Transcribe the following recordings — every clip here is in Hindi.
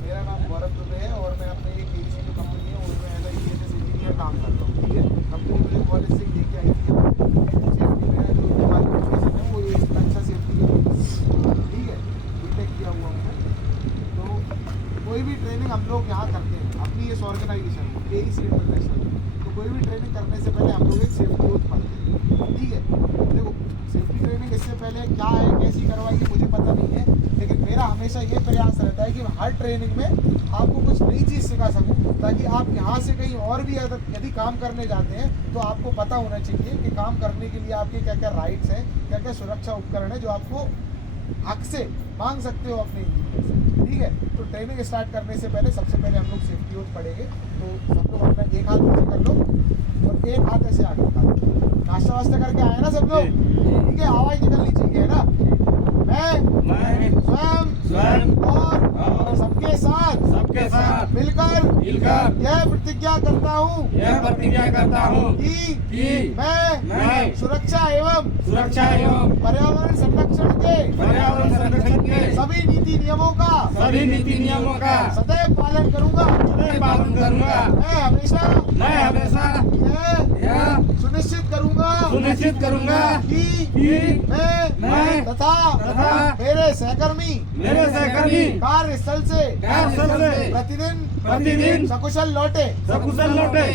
मेरा नाम गौरव दुबे है और मैं अपने एक एसी जो कंपनी है उसमें एज ईएचएस इंजीनियर काम कर रहा हूँ। ठीक है, कंपनी मुझे कॉलेज से लेके आई थी। सेफ्टी में जो हमारी प्रोफेशन है वो एक अच्छा सेफ्टी का, ठीक है, बीटेक किया हुआ हूँ मैं। तो कोई भी ट्रेनिंग हम लोग यहाँ करते हैं अपनी इस ऑर्गेनाइजेशन में एसी इंटरनेशनल। तो कोई भी ट्रेनिंग करने से पहले हम लोग एक सेफ्टी ओथ पढ़ते हैं। ठीक है, देखो सेफ्टी ट्रेनिंग इससे पहले क्या है कैसी करवाई है मुझे पता नहीं है, लेकिन मेरा हमेशा ये प्रयास रहता है कि हर ट्रेनिंग में आपको कुछ नई चीज़ सिखा सकूं, ताकि आप यहाँ से कहीं और भी अगर यदि काम करने जाते हैं तो आपको पता होना चाहिए कि काम करने के लिए आपके क्या क्या राइट्स हैं, क्या क्या सुरक्षा उपकरण है जो आपको हक से मांग सकते हो अपने इंजीनियर से। ठीक है, तो ट्रेनिंग स्टार्ट करने से पहले सबसे पहले हम लोग सेफ्टी ओथ पढ़ेंगे। तो सब लोग अपना एक हाथ नीचे कर लो और एक हाथ ऐसे आगे उठा लो। नाश्ता वास्ता करके आए ना सब लोग? ठीक है, आवाज निकलनी चाहिए है ना। मैं स्वयं और सबके साथ मिलकर यह प्रतिज्ञा करता हूँ कि मैं सुरक्षा एवं पर्यावरण संरक्षण के सभी नीति नियमों का सदैव पालन करूंगा। मैं हमेशा यह सुनिश्चित करूंगा कि मैं तथा मेरे सहकर्मी कार्यस्थल से प्रतिदिन सकुशल लौटे।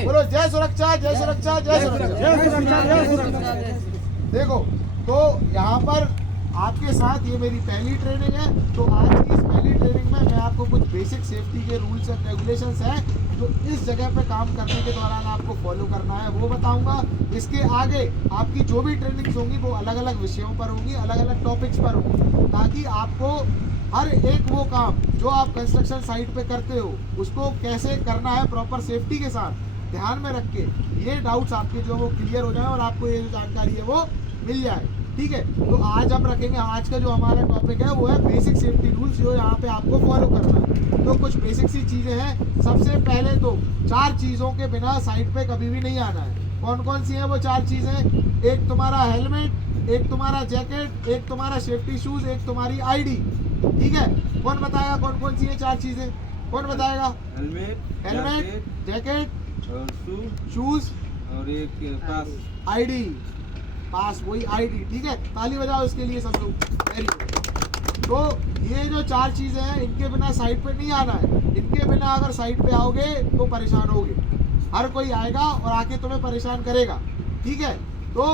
बोलो जय सुरक्षा, जय सुरक्षा, जय सुरक्षा। देखो, तो यहाँ पर आपके साथ ये मेरी पहली ट्रेनिंग है। तो आज की इस पहली ट्रेनिंग में मैं आपको कुछ बेसिक सेफ्टी के रूल्स एंड रेगुलेशंस हैं जो इस जगह पे काम करने के दौरान आपको फॉलो करना है वो बताऊंगा। इसके आगे आपकी जो भी ट्रेनिंग्स होंगी वो अलग अलग विषयों पर होंगी, अलग अलग टॉपिक्स पर होंगी, ताकि आपको हर एक वो काम जो आप कंस्ट्रक्शन साइट पे करते हो उसको कैसे करना है प्रॉपर सेफ्टी के साथ ध्यान में रख के ये डाउट्स आपके जो वो क्लियर हो जाए और आपको ये जो जानकारी है वो मिल जाए। ठीक है, तो आज हम रखेंगे, आज का जो हमारा टॉपिक है वो है बेसिक सेफ्टी रूल्स जो यहाँ पे आपको फॉलो करना है। तो कुछ बेसिक सी चीज़ें हैं। सबसे पहले तो 4 चीज़ों के बिना साइट पे कभी भी नहीं आना है। कौन कौन सी हैं वो 4 चीज़ें? एक तुम्हारा हेलमेट, एक तुम्हारा जैकेट, एक तुम्हारा सेफ्टी शूज, एक तुम्हारी आईडी। ठीक है, कौन बताएगा कौन कौन सी है 4 चीज़ें? कौन बताएगा? हेलमेट, जैकेट, शूज और एक आईडी, पास वही आईडी। ठीक है, ताली बजाओ इसके लिए सब लोग। Very good. तो ये जो 4 चीज़ें हैं इनके बिना साइट पे नहीं आना है। इनके बिना अगर साइट पे आओगे तो परेशान होगे। हर कोई आएगा और आके तुम्हें परेशान करेगा। ठीक है, तो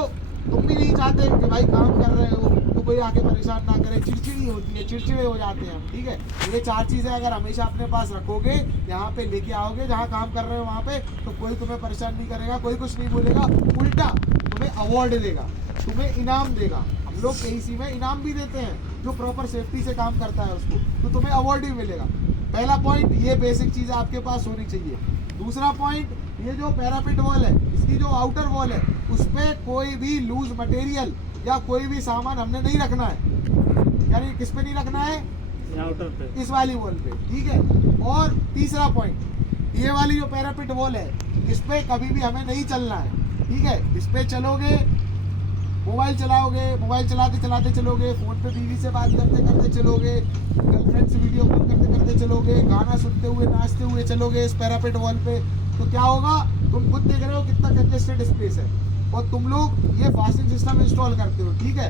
तुम भी नहीं चाहते कि भाई काम कर रहे हो तो कोई आके परेशान ना करे, चिड़चिड़ी होती है, चिड़चिड़े हो जाते हैं हम। ठीक है, ये 4 चीज़ें अगर हमेशा अपने पास रखोगे, यहाँ पे लेके आओगे, जहाँ काम कर रहे हो वहाँ पे, तो कोई तुम्हें परेशान नहीं करेगा, कोई कुछ नहीं बोलेगा, उल्टा तुम्हें अवार्ड देगा, तुम्हें इनाम देगा। हम लोग केसी में इनाम भी देते हैं जो प्रॉपर सेफ्टी से काम करता है उसको, तो तुम्हें अवार्ड भी मिलेगा। पहला पॉइंट, ये बेसिक चीज़ आपके पास होनी चाहिए। दूसरा पॉइंट, ये जो पैरापिट वॉल है, इसकी जो आउटर वॉल है, उस पर कोई भी लूज मटेरियल या कोई भी सामान हमने नहीं रखना है। यानी किस पे नहीं रखना है? आउटर पे, इस वाली वॉल पे। ठीक है, और तीसरा पॉइंट, ये वाली जो पैरापिट वॉल है इस पे कभी भी हमें नहीं चलना है। ठीक है, इस पे चलोगे, मोबाइल चलाओगे, मोबाइल चलाते चलाते चलोगे, फोन पे बीवी से बात करते करते चलोगे, गर्लफ्रेंड से वीडियो कॉल करते करते चलोगे, गाना सुनते हुए नाचते हुए चलोगे इस पैरापिट वॉल पे, तो क्या होगा? तुम खुद देख रहे हो कितना कंजेस्टेड स्पेस है और तुम लोग ये फास्टिंग सिस्टम इंस्टॉल करते हो। ठीक है,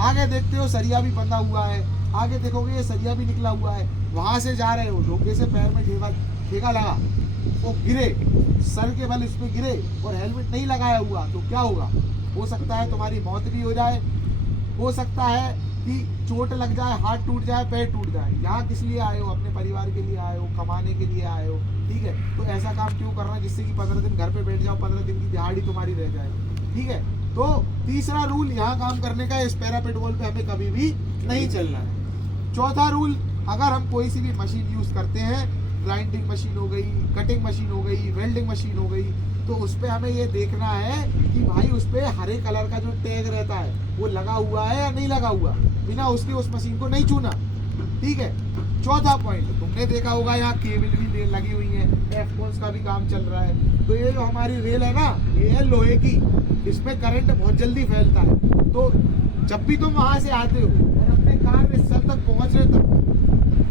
आगे देखते हो सरिया भी बंधा हुआ है, आगे देखोगे ये सरिया भी निकला हुआ है, वहाँ से जा रहे हो, धोखे से पैर में ठेका लगा, वो गिरे, सर के बल इस पे गिरे और हेलमेट नहीं लगाया हुआ, तो क्या होगा? हो सकता है तुम्हारी मौत भी हो जाए, हो सकता है कि चोट लग जाए, हाथ टूट जाए, पैर टूट जाए। यहाँ किस लिए आए हो? अपने परिवार के लिए आए हो, कमाने के लिए आए हो। ठीक है, तो ऐसा काम क्यों करना जिससे कि 15 दिन घर पे बैठ जाओ, 15 दिन की दिहाड़ी तुम्हारी रह जाए। ठीक है, तो तीसरा रूल यहाँ काम करने का, इस पैरापिट वॉल पे हमें कभी भी नहीं चलना है। चौथा रूल, अगर हम कोई सी भी मशीन यूज करते हैं, ग्राइंडिंग मशीन हो गई, कटिंग मशीन हो गई, वेल्डिंग मशीन हो गई, तो उस पर हमें ये देखना है कि भाई उस पर हरे कलर का जो टैग रहता है वो लगा हुआ है या नहीं लगा हुआ, बिना उसके उस मशीन को नहीं छूना। ठीक है, चौथा पॉइंट, तुमने देखा होगा यहाँ केबल भी लगी हुई है, एयरफोन्स का भी काम चल रहा है। तो ये जो हमारी रेल है ना, ये है लोहे की, इसमें करंट बहुत जल्दी फैलता है। तो जब भी तुम वहां से आते हो और अपने कार्यस्थल तक पहुंच रहे तक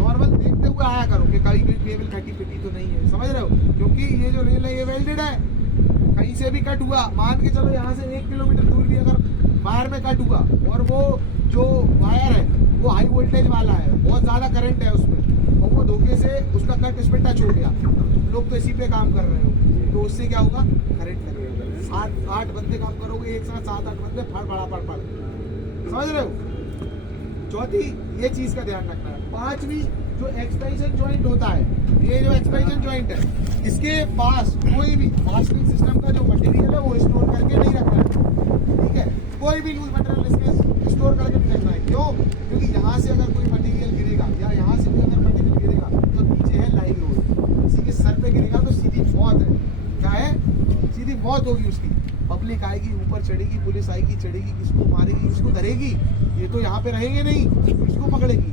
नॉर्मल देखते हुए आया करो कि कहीं कोई केबल कटी पिटी तो नहीं है, समझ रहे हो? क्योंकि ये जो रेल है ये वेल्डेड है, कहीं से भी कट हुआ, मान के चलो यहाँ से 1 किलोमीटर दूर भी अगर वायर में कट हुआ और वो जो वायर है वो हाई वोल्टेज वाला है, बहुत ज़्यादा करंट है उसमें, और वो धोखे से उसका कट इसमें टच हो गया, लोग तो इसी पे काम कर रहे हो, तो उससे क्या होगा? करंट लगेगा। 7-8 बंदे काम करोगे एक साथ, 7-8 बंदे फड़, समझ रहे हो? चौथी ये चीज का ध्यान रखना है। पांचवी जो एक्सपेंशन जॉइंट होता है, ये जो एक्सपेंशन जॉइंट है इसके पास कोई भी फास्टनिंग सिस्टम का जो मटेरियल है वो स्टोर करके नहीं रखना है, ठीक है? कोई भी लूज मटेरियल इसके स्टोर करके नहीं रखना है। क्यों? क्योंकि यहाँ से अगर कोई मटेरियल गिरेगा या यहाँ से भी अगर मटेरियल गिरेगा तो नीचे है लाइव लोड, किसी के सर पे गिरेगा तो सीधी मौत है। क्या है? सीधी मौत होगी उसकी। पब्लिक आएगी, ऊपर चढ़ेगी, पुलिस आएगी, चढ़ेगी, किसको मारेगी, किसको धरेगी? ये तो यहाँ पे रहेंगे नहीं, किसको पकड़ेगी?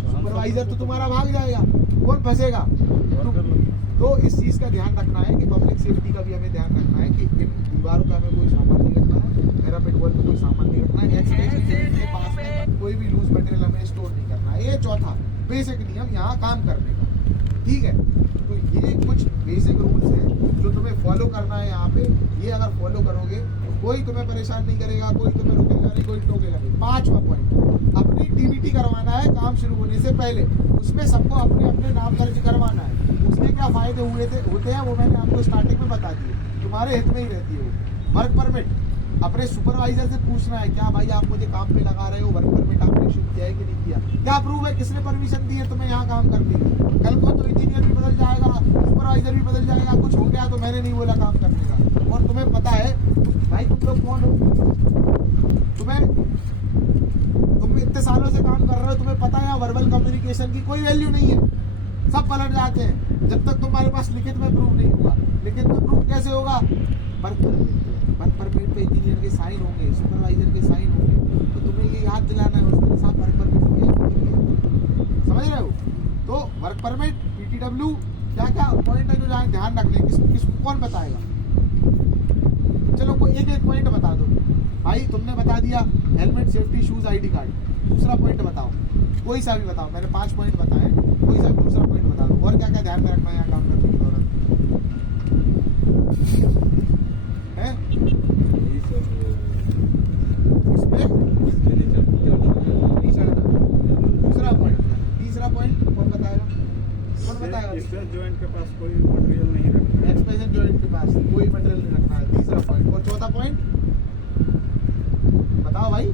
सुपरवाइजर तो तुम्हारा भाग जाएगा, कौन फंसेगा? तो इस चीज का ध्यान रखना है कि पब्लिक सेफ्टी का भी हमें ध्यान रखना है कि इन दीवारों पे हमें कोई सामान नहीं रखना है, पैरापेट वॉल पे कोई सामान नहीं रखना है, एक्सटेंशन के पास में कोई भी लूज मटेरियल हमें स्टोर नहीं करना है। ये चौथा बेसिक नियम यहाँ काम करने का, ठीक है? तो ये कुछ बेसिक रूल्स हैं जो तुम्हें फॉलो करना है यहाँ पे। ये अगर फॉलो करोगे कोई तुम्हें परेशान नहीं करेगा, कोई तुम्हें रुकेगा नहीं, कोई टोकेगा नहीं। 5वां पॉइंट, अपनी डीबीटी करवाना है काम शुरू होने से पहले, उसमें सबको अपने अपने नाम दर्ज करवाना है। उसमें क्या फायदे होते हैं वो मैंने आपको स्टार्टिंग में बता दिए, तुम्हारे हित में ही रहती है वो। वर्क परमिट अपने सुपरवाइजर से पूछना है, क्या भाई आप मुझे काम पे लगा रहे हो, वर्क परमिट आपने इशू किया है कि नहीं किया, क्या प्रूफ है, किसने परमिशन दी है तुम्हें यहाँ काम करने की? कल को तो इंजीनियर भी बदल जाएगा, सुपरवाइजर भी बदल जाएगा, कुछ हो गया तो मैंने नहीं बोला काम करने का। और तुम्हें पता है भाई तुम लोग कौन हो? तुम इतने सालों से काम कर रहे हो, तुम्हें पता है वर्बल कम्युनिकेशन की कोई वैल्यू नहीं है, सब पलट जाते हैं जब तक तुम्हारे पास लिखित में प्रूफ नहीं होगा। लिखित में प्रूफ कैसे होगा? वर्क परमिट पे इंजीनियर के साइन होंगे, सुपरवाइजर के साइन होंगे, तो तुम्हें ये याद दिलाना है उसके साथ वर्क परमिट किया कि नहीं किया, समझ रहे हो? तो वर्क परमिट, पीटीडब्ल्यू, क्या क्या पॉइंट है जो ध्यान रखने, किसको कौन बताएगा? चलो कोई एक पॉइंट बता दो भाई। तुमने बता दिया helmet, safety, shoes, ID card. दूसरा पॉइंट बताओ, कोई सा भी बताओ। मैंने 5 पॉइंट बताए, कोई सा भी दूसरा पॉइंट बता दो। और क्या क्या ध्यान में रखना है यहाँ काम करने के दौरान? है दूसरा पॉइंट। तीसरा पॉइंट कौन बताएगा? कौन बताएगा? एक्सपेंशन जॉइंट के पास कोई मटेरियल नहीं रखना है। एक्सपेंशन जॉइंट के पास कोई मटेरियल नहीं रखना है, तीसरा पॉइंट। और चौथा पॉइंट बताओ भाई,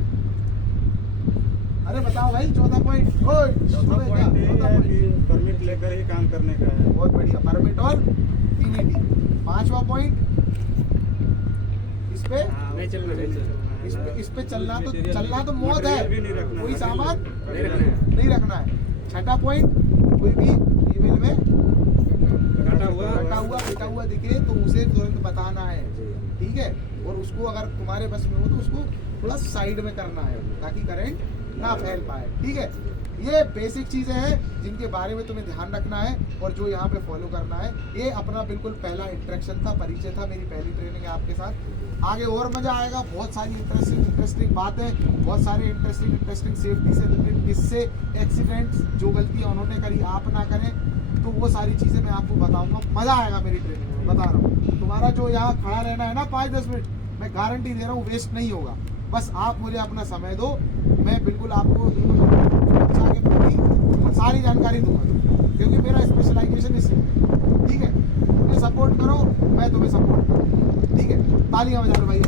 अरे बताओ भाई चौथा पॉइंट। चौथा पॉइंट ये है कि परमिट लेकर ही काम करने का है। बहुत बढ़िया, परमिट और टीनीटी। 5वां पॉइंट इस पे इस पे चलना तो मौत है, कोई सामान नहीं रखना है। 6वां पॉइंट, कोई भी ईमेल में कटा हुआ दिखे तो उसे तुरंत बताना है, ठीक है? और उसको अगर तुम्हारे बस में हो तो उसको थोड़ा साइड में करना है ताकि करंट ना फैल पाए, ठीक है? ये बेसिक चीजें हैं जिनके बारे में तुम्हें ध्यान रखना है और जो यहाँ पे फॉलो करना है। ये अपना बिल्कुल पहला इंट्रैक्शन था, परिचय था, मेरी पहली ट्रेनिंग है आपके साथ। आगे और मजा आएगा, बहुत सारी इंटरेस्टिंग बातें, बहुत सारे इंटरेस्टिंग सेफ्टी से रिलेटेड किस्से, एक्सीडेंट्स, जो गलतियाँ उन्होंने करी आप ना करें, तो वो सारी चीज़ें मैं आपको बताऊंगा। मज़ा आएगा मेरी ट्रेनिंग में, बता रहा हूँ। तुम्हारा जो यहाँ खड़ा रहना है ना 5-10 मिनट, मैं गारंटी दे रहा हूँ वेस्ट नहीं होगा। बस आप मुझे अपना समय दो, मैं बिल्कुल आपको शिक्षा के प्रति सारी जानकारी दूंगा, क्योंकि मेरा स्पेशलाइजेशन इसी में, ठीक है? मुझे सपोर्ट करो, मैं तुम्हें सपोर्ट करूँ, ठीक है? तालियां बजा लो भाई।